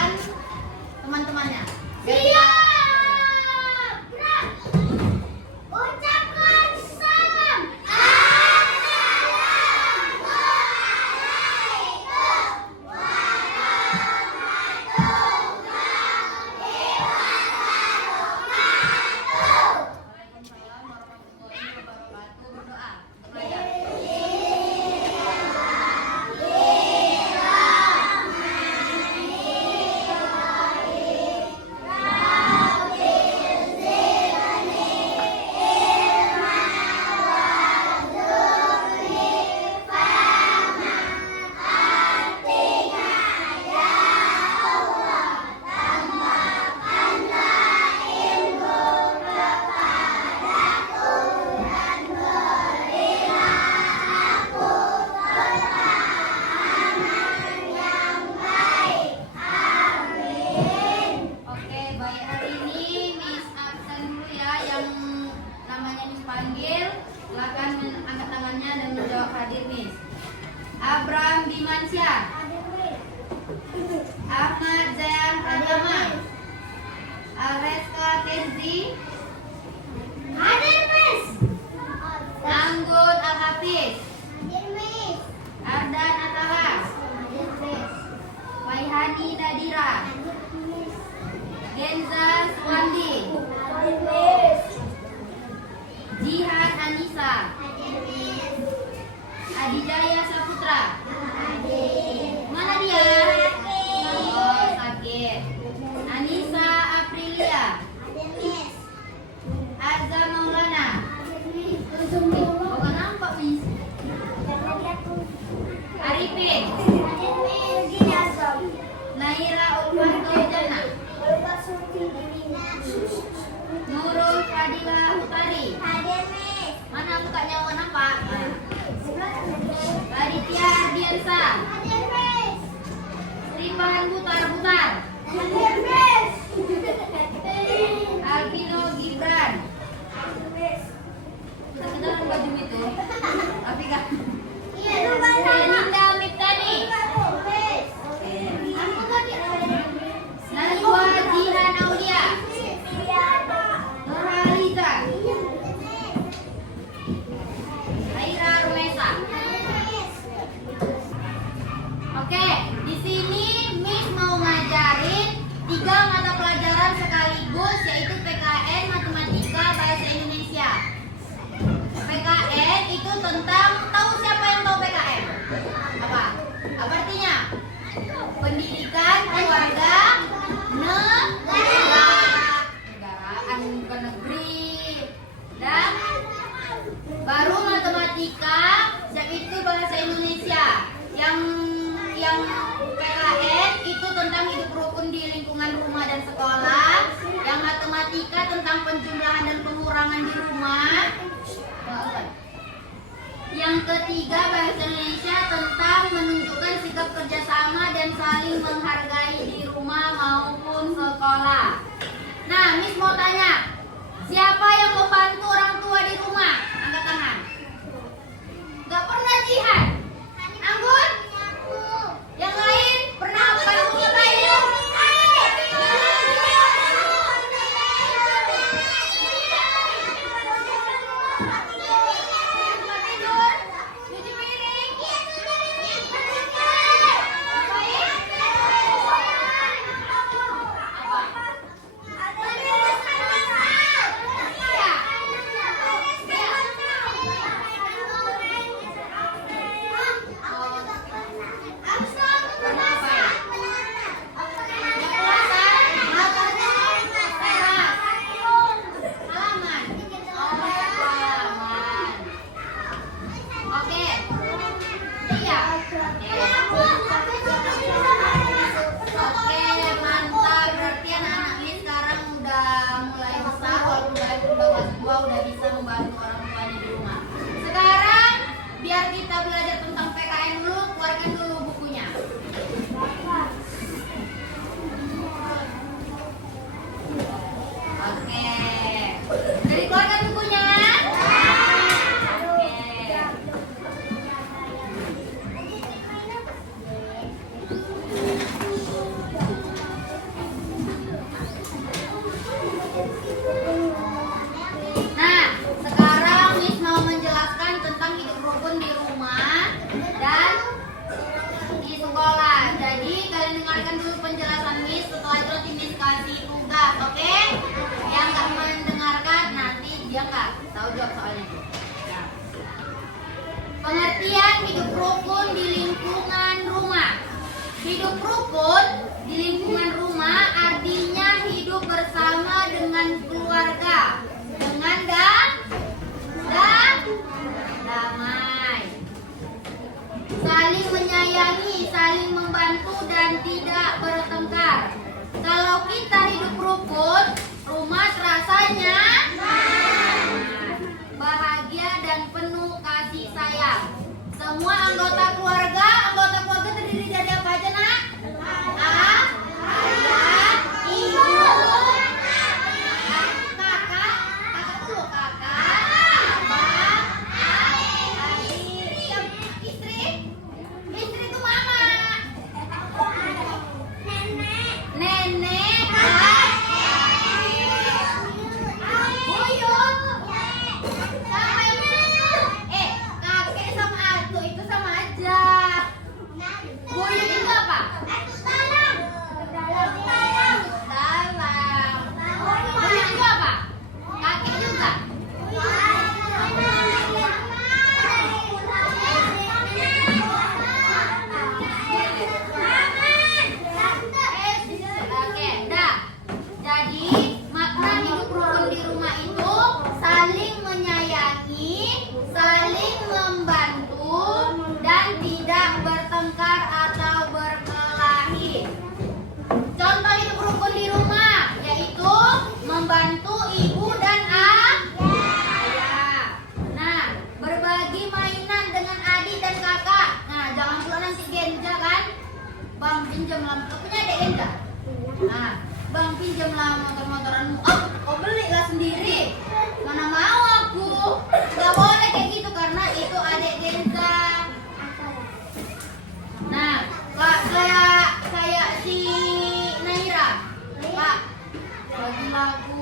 depan teman-temannya. Ucapkan salam. Oke, baik, hari ini Miss absen dulu ya, yang namanya Miss panggil. Silakan angkat tangannya dan menjawab hadir Miss. Abraham Dimansyah, Ahmad Zayan Pratama, Areska Kenzi, Hadir, Miss. Anggun Al-Hafiz, Hadir, Miss. Ardan Atahas, Hadir, Miss. Waihani Nadira, Hadir, Miss. Genza Swandi, Hadir, Miss. Jihan Anissa, Hadir, Miss. Adijaya Saputra. Hadir. Mana dia? Sakit. Oh, sakit. Anissa Aprilia, Hadir, Miss. Azza Maulana. Hadir, Miss. Oh, gak nampak Miss. Jangan lihat tuh. Arifin, Hadir, Miss. Gini asal. Naira Ulfanto Jana, Lupa syuting ini. Nurul Fadila Hutari. Hadir, Miss. Mana bukanya warna Pak? Raditya Ardiansa, Hadir, Miss. Rimpahan Butar. Hadir, Miss. Albino Gibran. Hadir, Miss. Kedengaran baju itu? Tapi kan. Iya, lupa sama. Linda Miftani, Miss. Aku lagi. Najwa Jihan Aulia, Nurhaliza, Aira Rumesa. Oke, di sini Miss mau ngajarin 3 mata pelajaran sekaligus, yaitu PKN, Matematika, Bahasa Indonesia. PKN itu tentang, tahu siapa yang tahu PKN? Apa? Apa artinya? Pendidikan keluarga negaraan, bukan negeri. Dan baru matematika, yaitu bahasa Indonesia. Yang PKN itu tentang hidup rukun di lingkungan rumah dan sekolah. Yang matematika tentang penjumlahan dan pengurangan di rumah. Yang ketiga, bahasa Indonesia tentang menunjukkan sikap kerjasama dan saling menghargai di rumah maupun sekolah. Nah, Miss mau tanya, siapa yang membantu orang tua di rumah? Angkat tangan. Gak pernah jihad. Anggun? Yang lain pernah membantu kita ya? Tidur, cuci piring. Pengertian hidup rukun di lingkungan rumah. Hidup rukun di lingkungan rumah artinya hidup bersama dengan keluarga dengan damai, saling menyayangi, saling membantu dan tidak bertengkar. Kalau kita hidup rukun, rumah rasanya bahagia dan penuh kasih sayang. Semua anggota keluarga terdiri dari apa aja, Nak? Ayah, ibu, kakak dulu, abang, adik, istri itu mama, nenek, buyut, kakek sama atu itu sama aja. Buyut itu apa? Dalam. Buyut itu apa? Kakek juga. Oke, dah. Jadi makna hidup rukun di rumah itu saling menyayangi, saling membantu, dan tidak bertengkar atau berkelahi. Contoh hidup rukun di rumah yaitu membantu ibu dan ayah. Nah, berbagi mainan dengan adik dan kakak. Nah, jangan pula nanti Genja kan, Bang pinjam lah, kau punya adik Genja? Nah, Bang pinjam lah motor-motoranmu. Oh, kau belilah sendiri. Mana mau aku? Gak boleh kayak gitu karena itu adik Genza. Nah, Kak, kayak si Naira. Kak, bagi lagu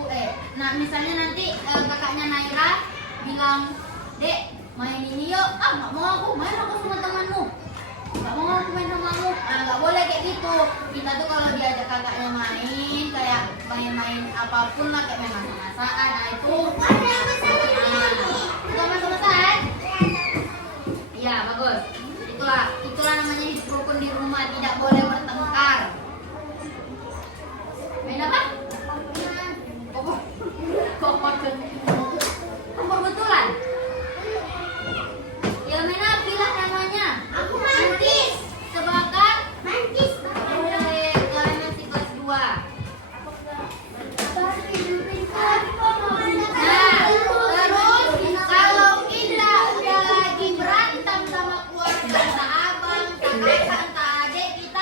nah misalnya nanti kakaknya Naira bilang, "Dek, main ini yuk." "Ah, nggak mau aku, main aku sama temanmu." "Nggak mau aku main sama kamu." Nah, nggak boleh kayak gitu. Kita tuh kalau diajak kakaknya main kayak main-main apapun lah, kayak main masak-masakan, nah itu suka masak-masakan? Iya, bagus. Itulah namanya hidup rukun di rumah, tidak boleh bertengkar. Main apa? Kompor betulan. Ya main api lah namanya. Aku mantis. Sebakat. Mantis. Boleh, kalian masih kelas 2. Nah, terus kalau kita udah lagi berantem sama keluarga, entah abang, entah kakak, entah adik, kita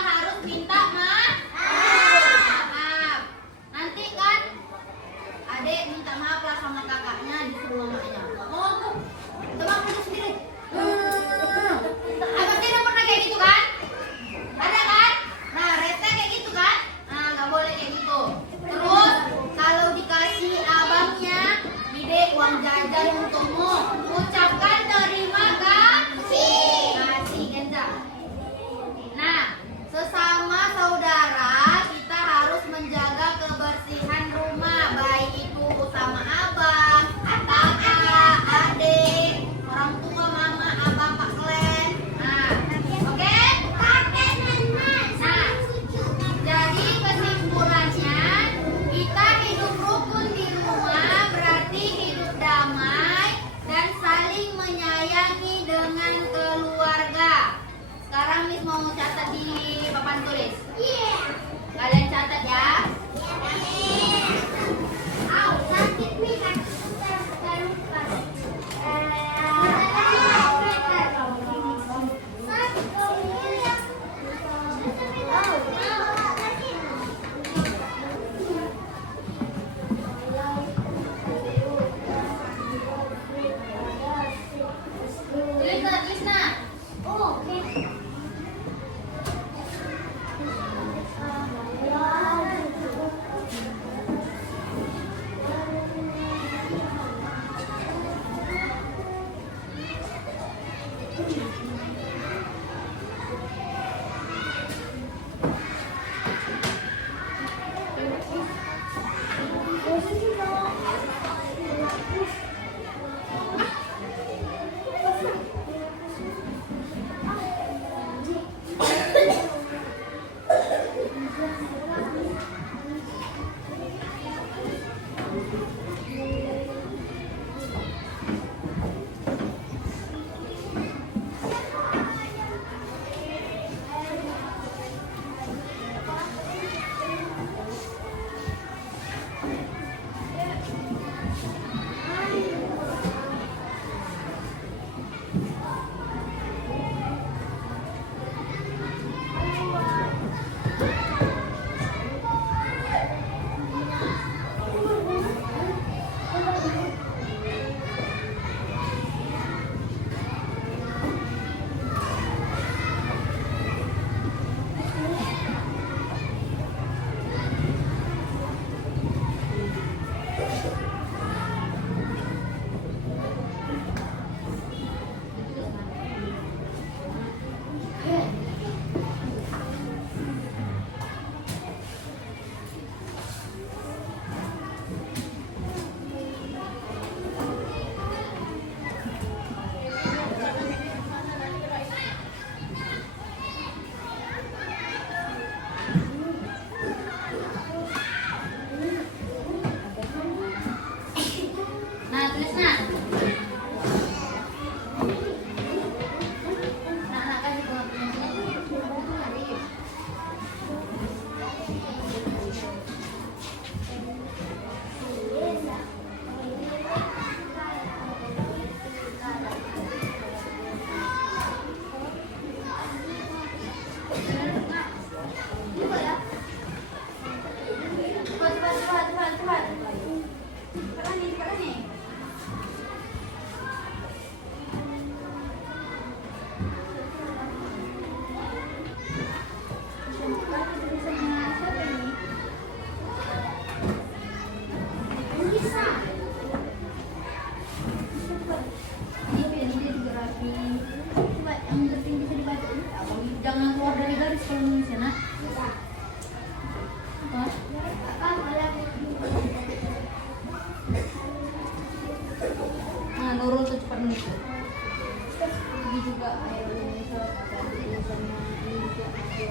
Nah, Nurul tuh cepat nulis. Ini juga air ini sama ini juga ada.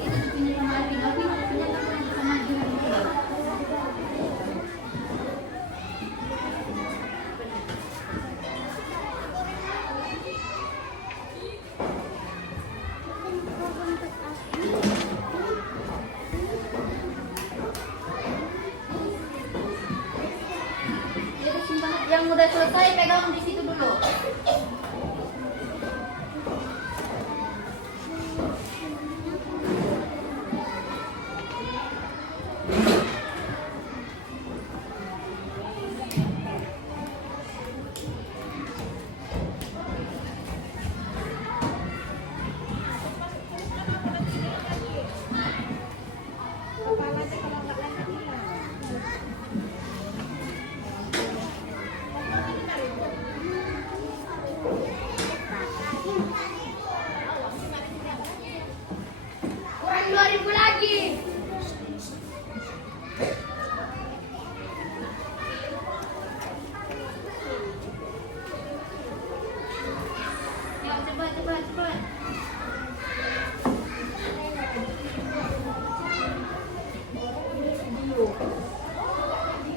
Itu dipindah sama Alvin, pindah sama Alvin. Yang udah selesai pegang di situ dulu. Kurang 2.000 lagi. Yuk, cepat.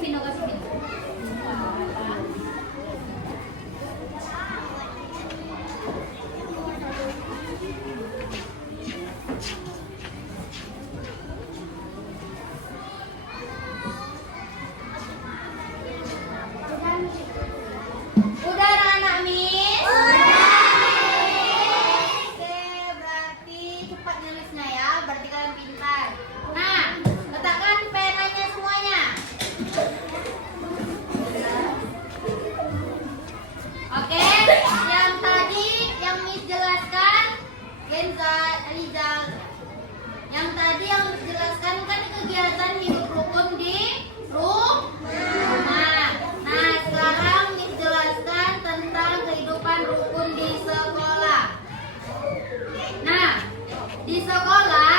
Pino kasih Pino. Udah anak-anak Miss? Oke, berarti cepat nulisnya ya, berarti kalian pintar. Nah, letakkan penanya semuanya. Oke, yang tadi yang Miss jelaskan, Genza, Rizal. Yang tadi yang Miss jelaskan kan kegiatan hidup rukun di rumah. Nah, sekarang Miss jelaskan tentang kehidupan rukun di sekolah. Nah, di sekolah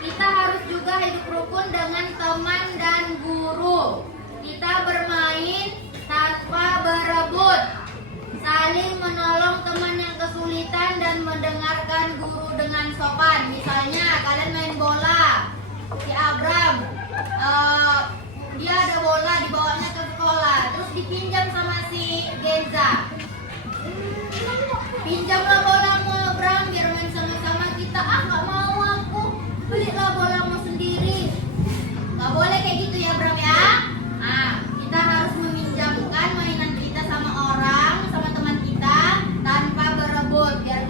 kita harus juga hidup rukun dengan teman dan guru. Kita bermain tanpa berebut, saling menolong teman yang kesulitan dan mendengarkan guru dengan sopan. Misalnya kalian main bola, si Abram, dia ada bola dibawanya ke sekolah, terus dipinjam sama si Genza. Pinjamlah bolamu Abram biar main sama-sama kita. Nggak mau aku, belilah bolamu sendiri. Nggak boleh kayak gitu ya Abram ya. Nah, kita harus meminjamkan mainan kita sama orang, sama teman kita tanpa berebut biar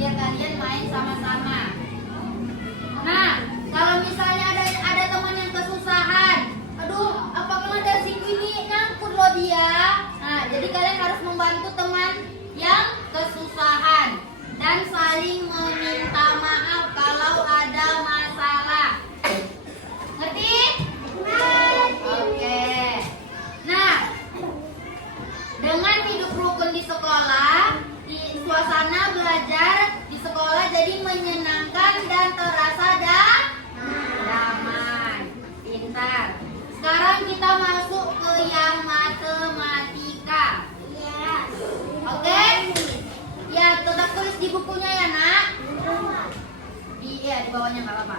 kalian main sama-sama. Nah, kalau misalnya ada teman yang kesusahan, aduh, apakah ada si ini nyangkut loh dia. Nah, jadi kalian harus membantu teman yang kesusahan dan saling meminta maaf kalau ada masalah. Ngerti? Oke. Nah, dengan hidup rukun di sekolah, suasana belajar di sekolah jadi menyenangkan dan terasa damai. Pintar. Sekarang kita masuk ke yang matematika. Oke? Ya, tetap tulis di bukunya ya, Nak. Iya, di bawahnya nggak apa-apa.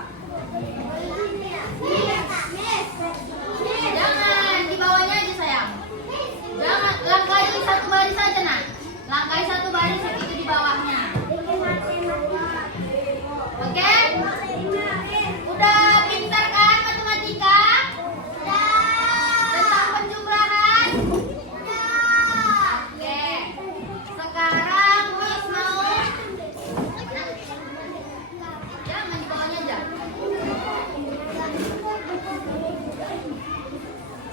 Jangan, di bawahnya aja sayang. Jangan, langkahi satu baris saja, Nak. Langkahi satu baris itu di bawahnya. Oke? Udah pintar kan matematika? Tentang penjumlahan? Oke. Sekarang Miss mau jangan di bawahnya aja.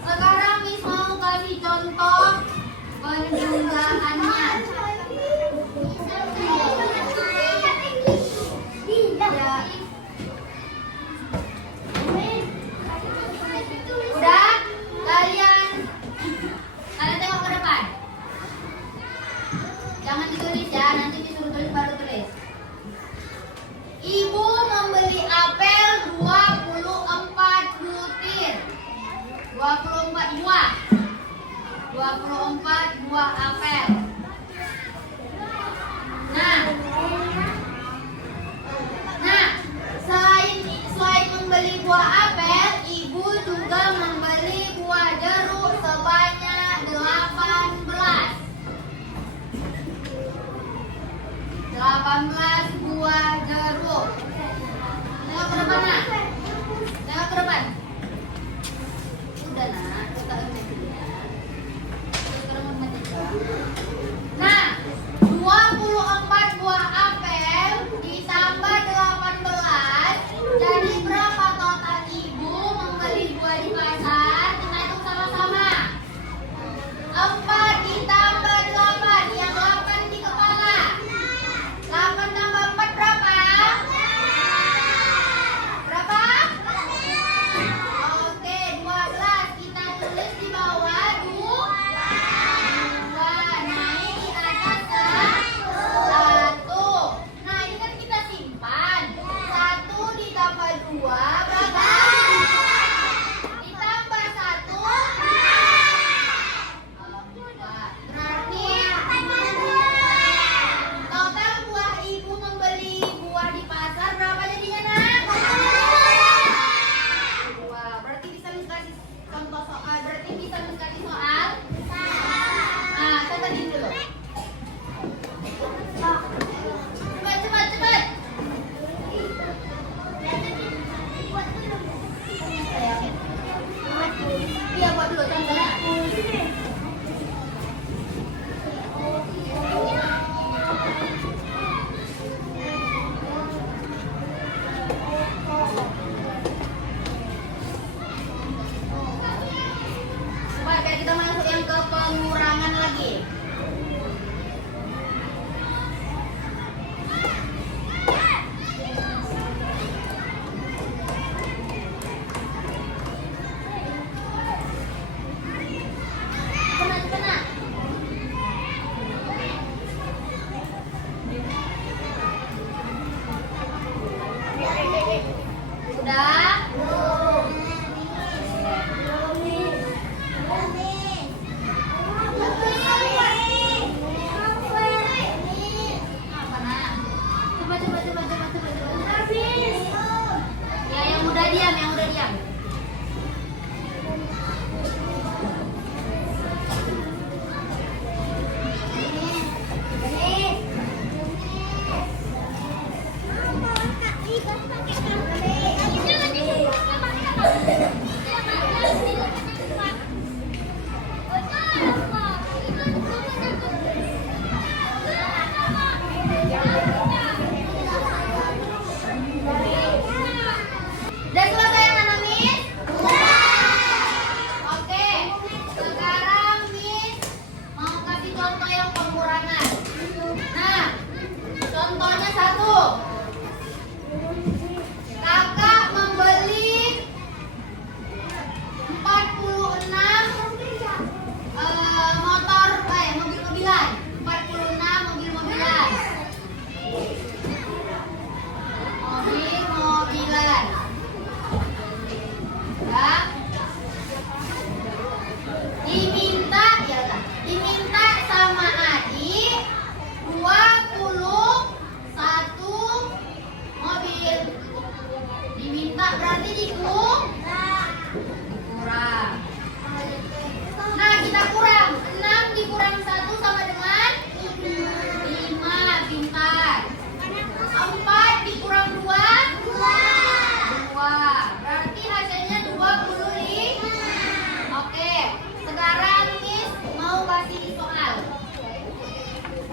Sekarang Miss mau kasih contoh penjumlahannya. buah jeruk. Tengok ke depan, nak. Tengok ke depan. Udah, nak. Kita lihat dulu ya. Terus sekarang matematika. Nah, 24 buah apel ditambah 18 jadi berapa total ibu membeli buah di pasar? Kita hitung sama-sama. 4 ditambah 8, yang 8 di kepala. 8 tambah 4 berapa? Berapa? Oke, 12. Kita tulis di bawah 2. Naik di atas 1. Nah, ini kan kita simpan. 1 ditambah 2 berapa? Ditambah 1. Berarti total buah ibu membeli buah di pasar berapa jadinya, nak? 2. Berarti bisa Miss kasih contoh soal. Berarti bisa Miss kasih soal. Nah, catatin dulu. Cepat. Iya, buat dulu contohnya. Coba biar kita masuk yang ke pengurangan lagi. Cepat. Sudah? Apa, nak? Coba. Ya, yang udah diam. Udah selesai yang mana, Miss? Oke, sekarang Miss mau kasih contoh yang pengurangan. Nah, contohnya 1. Kakak membeli 46 mobil-mobilan. 46 mobil-mobilan. Mobil-mobilan. Ya. Diminta sama adik 21 mobil. Diminta berarti dikurang. Nah, kita kurang. 6 dikurang 1 sama dengan 5. Pintar. 4 dikurang 2 berarti hasilnya 25. Oke, sekarang Miss mau kasih soal.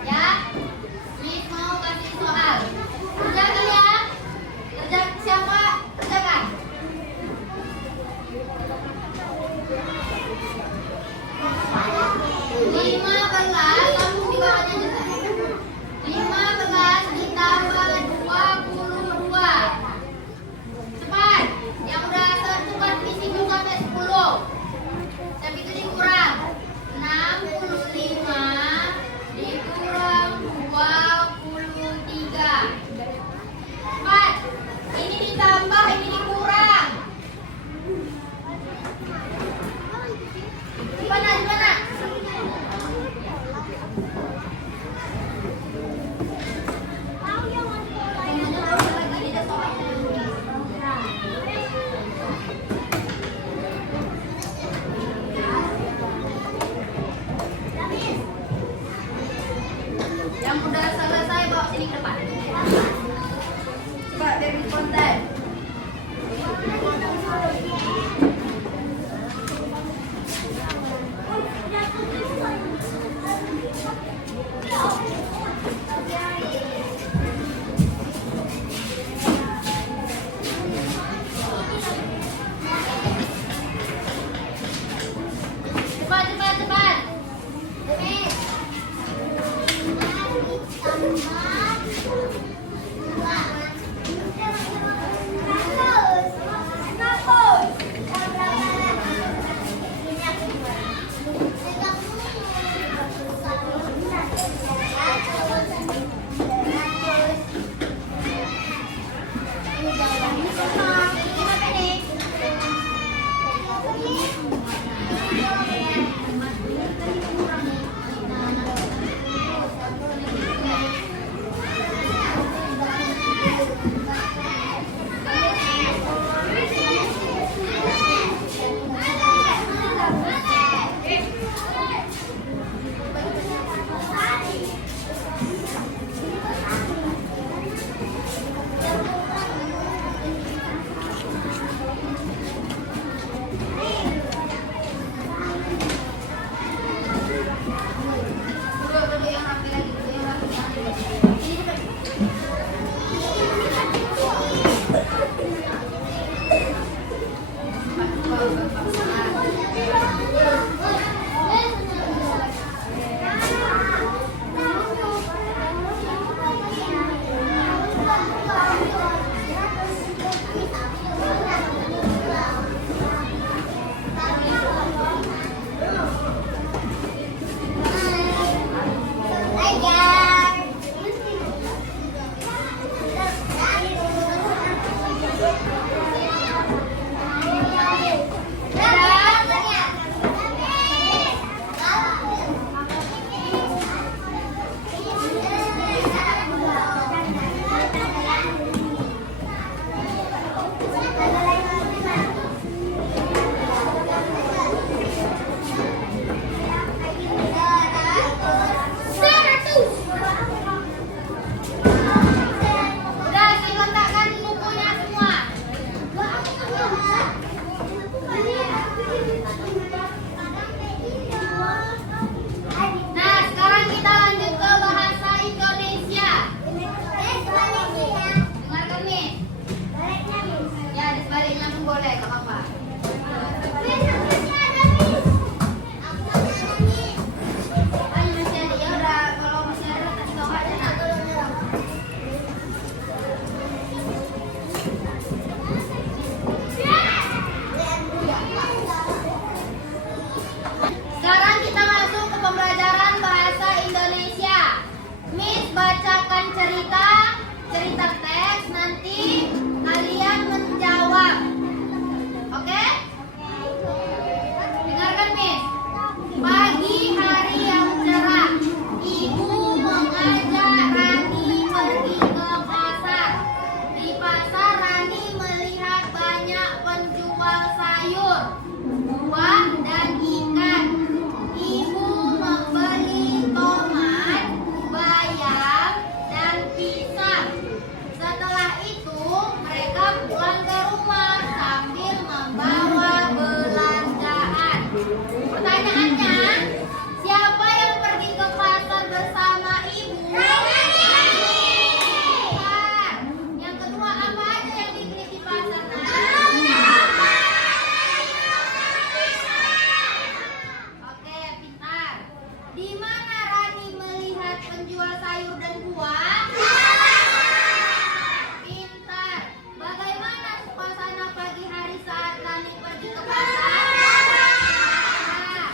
Ya, Miss mau kasih soal. Kerjakan ya. Kerja siapa? Kerjakan. 15, kamu di bawahnya juga. 15 ditambah 22. Cepat. Yang udah cepat Miss hitung sampai 10. Tapi itu dikurang. 65 dikurang 23. 4. Ini ditambah, ini dikurang. Gimana? Yang udah selesai bawa sini ke depan. Pertanyaannya, siapa yang pergi ke pasar bersama ibu? Pintar. Yang kedua, apa aja yang dibeli di pasar tadi? Oke, pintar. Di mana Rani melihat penjual sayur dan buah? Pintar. Bagaimana suasana pagi hari saat Rani pergi ke pasar? Nah,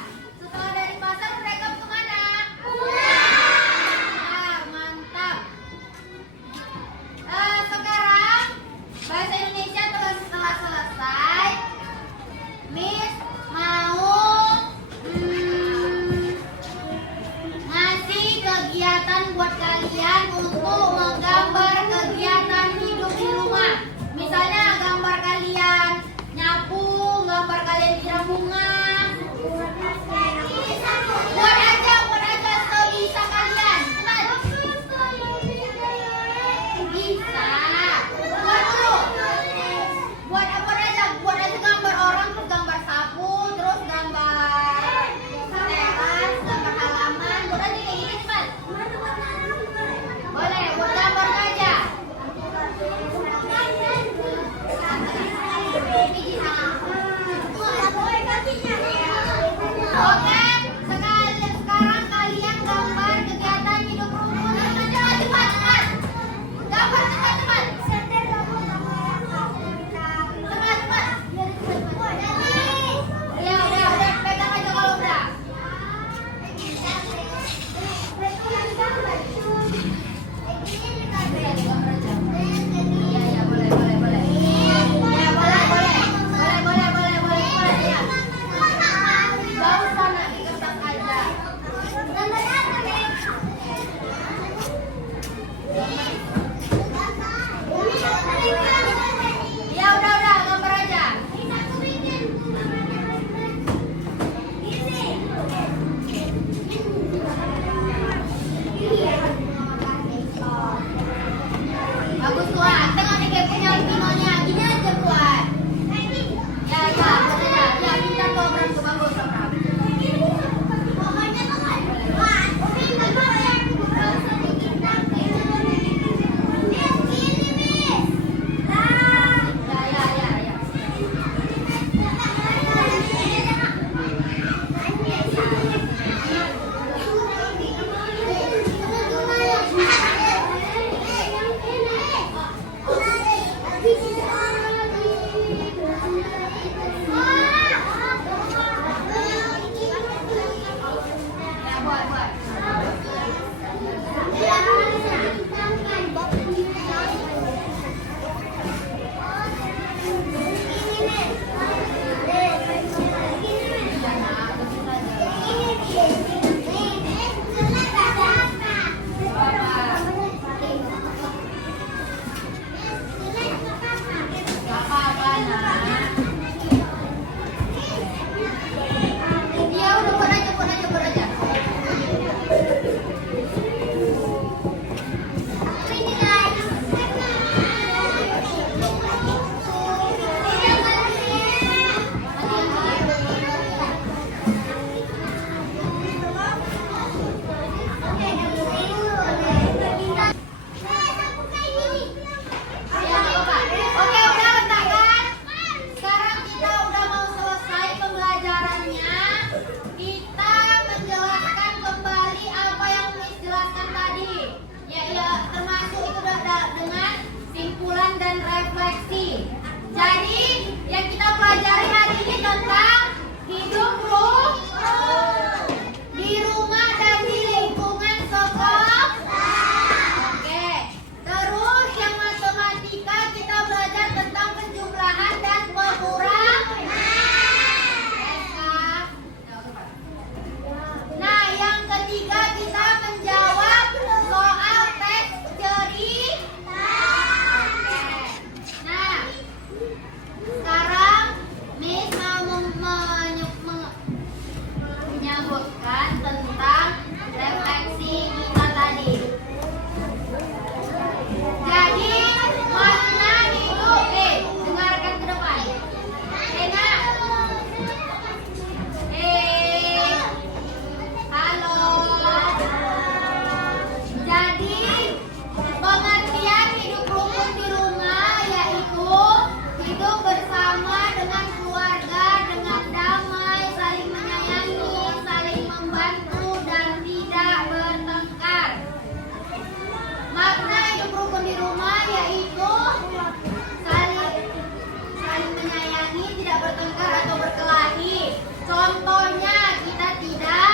Contohnya kita tidak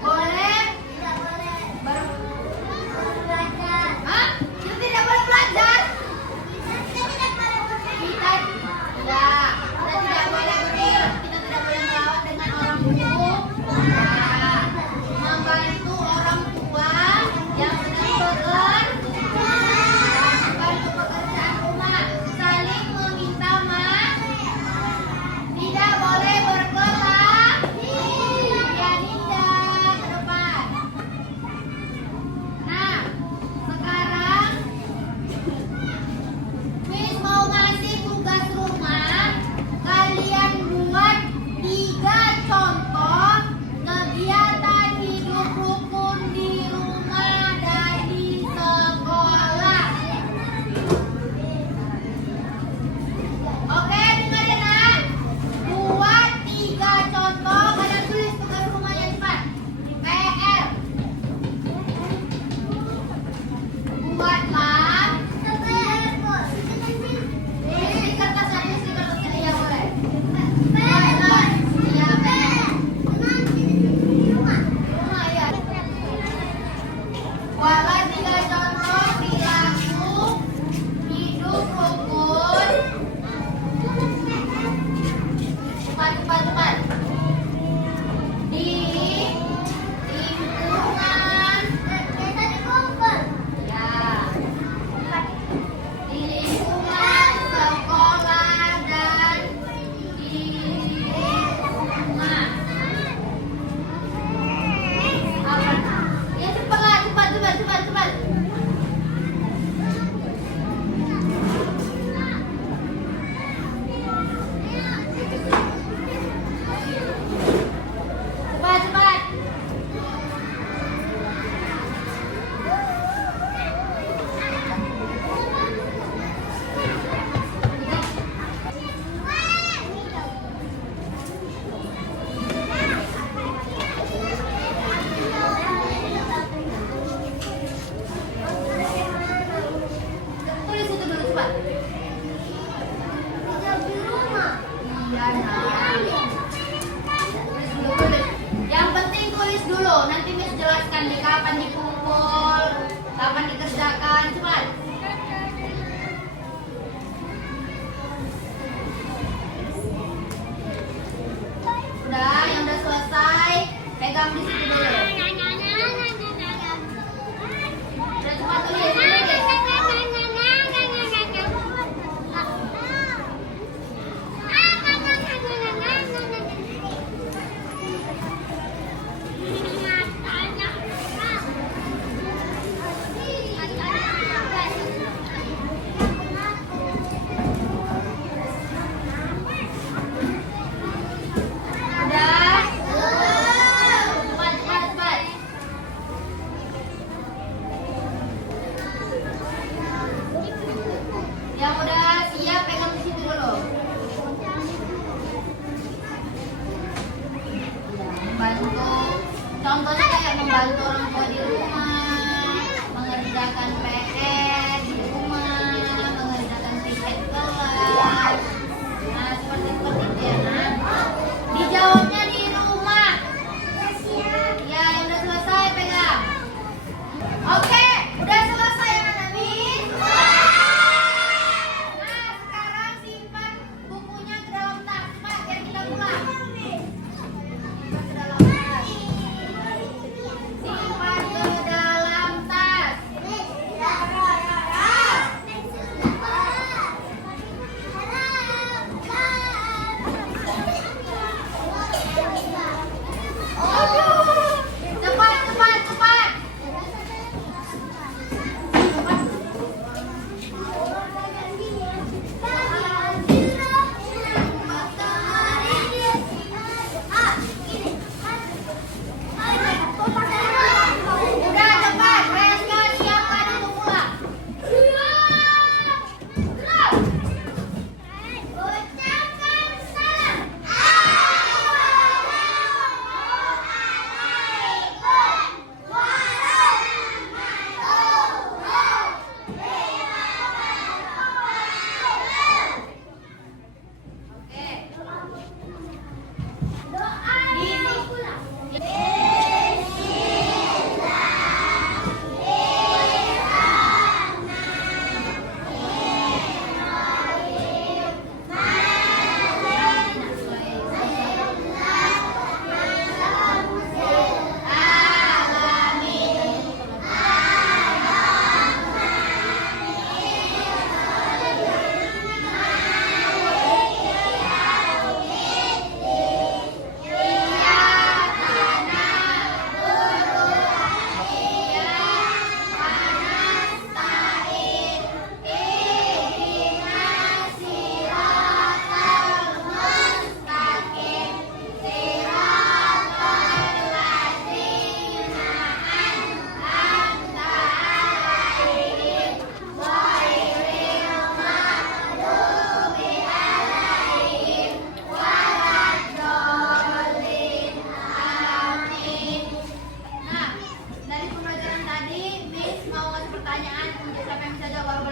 boleh belajar. Hah? Kita tidak boleh belajar. Kita tidak boleh Kita tidak. Kita tidak boleh kita tidak boleh melawat dengan orang tua. Ya. Membantu orang tua yang sedang membantu pekerjaan rumah. Saling meminta maaf. Tidak boleh berkelahi.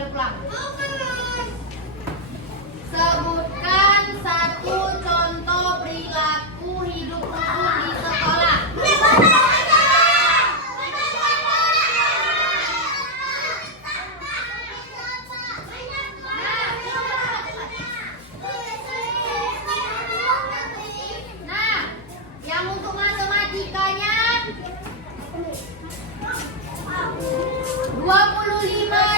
boleh pulang. Sebutkan satu contoh perilaku hidup rukun di sekolah. Nah, yang untuk matematikanya 25